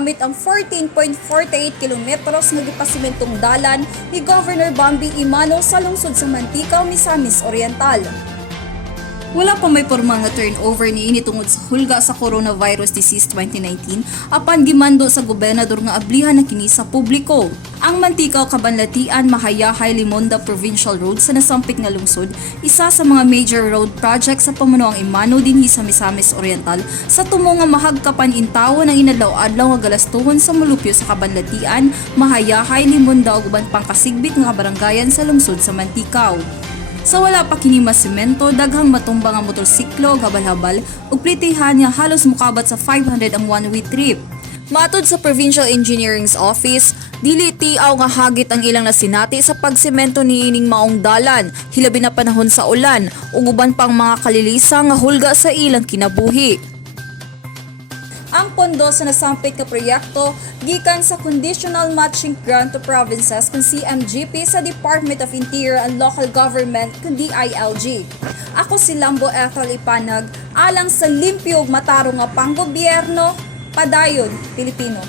gamit ang 14.48 kilometros nga gipasimentong dalan ni Governor Bambi Imano sa lungsod sa Mantika, Misamis Oriental. Wala pa may porma nga turnover niini tungod sa hulga sa coronavirus disease 2019 apan gimando sa gobernador nga ablihan na kini sa publiko. Ang Mantika Cabanlatian Mahayahay Limonda Provincial Road sa nasampit nga lungsod, isa sa mga major road project sa pamunuang Imano dinhi sa Misamis Oriental sa tumo nga mahagkapan intawo ng inadlaw-adlaw nga galastuhon sa mulupyo sa Cabanlatian, Mahayahay, Limonda ug uban pang kasigbit nga barangayan sa lungsod sa Mantika. Sa wala pa kini masemento, daghang matumba nga motorsiklo, habal-habal ug plitihan nga halos mukabat sa 500 ang one-way trip. Matod sa Provincial Engineering's Office, dili tiaw nga hagit ang ilang nasinati sa pagsemento niining maong dalan, hilabi na panahon sa ulan ug uban pang mga kalilisa nga hulga sa ilang kinabuhi. Ang pondo sa nasampit nga proyekto gikan sa Conditional Matching Grant to Provinces kung CMGP sa Department of Interior and Local Government kung DILG. Ako si Lambo Ethel Ipanag, alang sa limpyo ug matarong nga panggobyerno, padayon Pilipino.